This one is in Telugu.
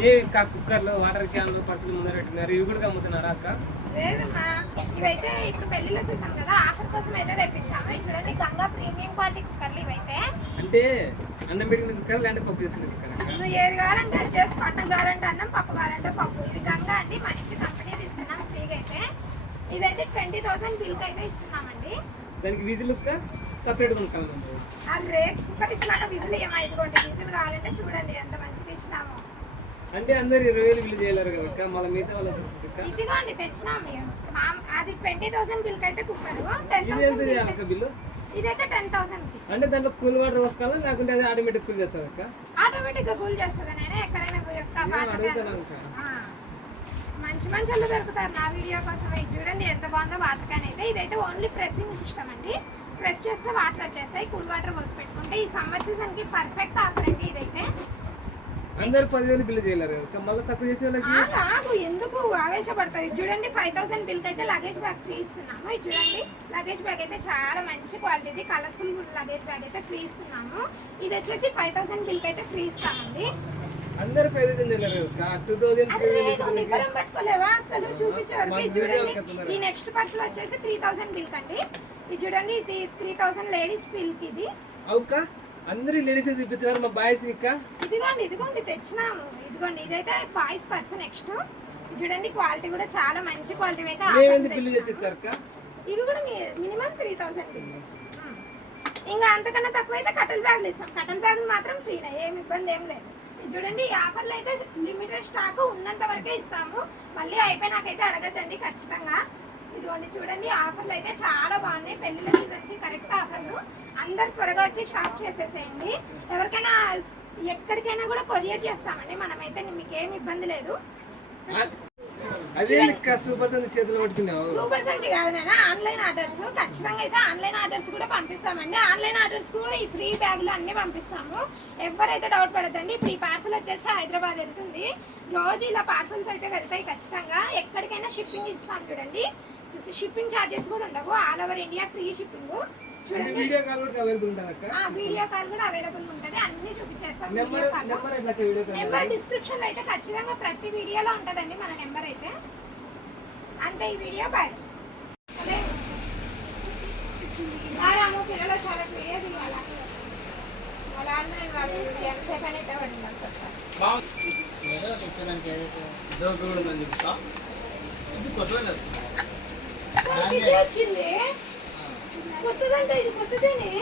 ఏ కుక్కర్లు వాటర్ క్యాన్లు పర్సులు ముందర పెట్టినారు ఇవి కూడా అమ్ముతున్నారా అక్క? లేదమ్మా, ఇవైతే ఇప్పుడు పెళ్లిళ్ళ సీజన్ కదా, ఆఫర్ కోసం అయితే తెప్పించాము. చూడండి గంగా ప్రీమియం క్వాలిటీ కుక్కర్లు ఇవైతే. అంటే అన్నం పెట్టిన కుక్కర్ అంటే పప్పు చేసుకునే కుక్కర్. నువ్వు ఏది కావాలంటే అది చేసుకో, అన్నం కావాలంటే అన్నం, పప్పు కావాలంటే పప్పు. ఇది గంగా అండి, మంచి కంపెనీ ఇస్తున్నాం ఫ్రీగా అయితే. ఇదైతే 20,000 బిల్కి అయితే ఇస్తున్నామండి. దానికి విజిల్ సపరేట్ కొనుక్కోవాలి. అదే కుక్కర్ ఇచ్చినాక విజిల్ ఏమో ఇదిగోండి, విజిల్ కావాలంటే చూడండి ఎంత మంచిగా ఇచ్చినాము. అంటే అందరు 20,000 బిల్లు చేయలేరు కదా మళ్ళీ మిగతా వాళ్ళు ఇదిగోండి తెచ్చినాము. అది 20,000 బిల్కి అయితే కుక్కర్. బిల్లు ఇదైతే 10,000 కి. అంటే దాంట్లో కూల్ వాటర్ పోసుకోవాలా లేకుంటే అది ఆటోమేటిక్ కూల్ చేస్తుంది అక్క? ఆటోమేటిక్ గా కూల్ చేస్తుంది. నేను ఎక్కడైనా మంచి మంచి వాళ్ళు దొరుకుతారు నా వీడియో కోసం. ఇది చూడండి ఎంత బాగుందో వాటర్ క్యాన్ అయితే. ఇదైతే ఓన్లీ ప్రెస్సింగ్ సిస్టమ్ అండి. ప్రెస్ చేస్తే వాటర్ వచ్చేస్తాయి. కూల్ వాటర్ పోసి పెట్టుకుంటే ఈ సమ్మర్ సీజన్ కి పర్ఫెక్ట్ ఆఫర్ అండి ఇదైతే. అందరు 10,000 బిల్లు చేయలేరు మళ్ళీ తక్కువ చేసే వాళ్ళకి ఎందుకు ఆవేశపడతాయి. చూడండి 5,000 బిల్కి అయితే లగేజ్ బ్యాగ్ ఫ్రీ ఇస్తున్నాము. ఇది చూడండి లగేజ్ బ్యాగ్ అయితే చాలా మంచి క్వాలిటీ కలర్ఫుల్ లగేజ్ బ్యాగ్ అయితే ఫ్రీ ఇస్తున్నాము. ఇది వచ్చేసి 5,000 బిల్కి అయితే ఫ్రీ ఇస్తామండి. అందరు 5,000 పట్టుకోలేవా అసలు చూపించారు. చూడండి ఈ నెక్స్ట్ పర్సల్ వచ్చేసి 3,000 బిల్క్ అండి. ఇది చూడండి ఇది 3,000 లేడీస్ బిల్క్. ఇది అవుకా అందరూ లేడీస్ చూపించారు మా బాయ్స్ ఇదిగోండి తెచ్చినాము. ఇదిగోండి ఇదైతే బాయ్స్ పర్సన్. నెక్స్ట్ చూడండి క్వాలిటీ కూడా చాలా మంచి క్వాలిటీ అయితే. ఇవి కూడా మినిమం 3,000 బిల్. ఇంకా అంతకన్నా తక్కువ అయితే కట్టెల్ బ్యాగులు ఇస్తాం. కట్టెల్ బ్యాగులు మాత్రం ఫ్రీనే, ఏమి ఇబ్బంది ఏం లేదు. చూడండి ఈ ఆఫర్లు అయితే లిమిటెడ్ స్టాక్ ఉన్నంత వరకే ఇస్తాము. మళ్ళీ అయిపోయినాకైతే అడగద్దండి ఖచ్చితంగా. ఇదిగోండి చూడండి ఆఫర్లు అయితే చాలా బాగున్నాయి. పెళ్లిళ్ళ సీజన్కి కరెక్ట్ ఆఫర్లు. అందరు త్వరగా వచ్చి షాప్ చేసేసేయండి. ఎవరికైనా ఎక్కడికైనా కూడా కొరియర్ చేస్తామండి మనమైతే, మీకు ఏమి ఇబ్బంది లేదు. సూపర్ సంచి కాదు నాన్న, ఆన్లైన్ ఆర్డర్స్ ఖచ్చితంగా అయితే ఆన్లైన్ ఆర్డర్స్ కూడా పంపిస్తామండి. ఆన్లైన్ ఆర్డర్స్ కూడా ఈ ఫ్రీ బ్యాగులు అన్ని పంపిస్తాము. ఎవరైతే డౌట్ పడద్దండి. ఇప్పుడు ఈ పార్సల్ వచ్చేసి హైదరాబాద్ వెళ్తుంది. రోజు ఇలా పార్సల్స్ అయితే వెళ్తాయి ఖచ్చితంగా. ఎక్కడికైనా షిప్పింగ్ ఇస్తాం. చూడండి షిప్పింగ్ ఛార్జెస్ కూడా ఉండవు. All over India free shipping. చూడండి వీడియో కాల్ కూడా అవైలబుల్ ఉంటుంది. అన్ని చూపించేస్తాం. నెంబర్ డిస్క్రిప్షన్ లో అయితే ఖచ్చితంగా ప్రతి వీడియోలో ఉంటుందండి మన నెంబర్ అయితే. అంతే ఈ వీడియో బాయ్. రాము పిల్లలు చాలా వీడియో తీయాలి. వాళ్ళ ఆన్లైన్ వాళ్ళు ఎంతసేపు అని వచ్చింది కొత్తదంటే ఇది కొత్తదేనే.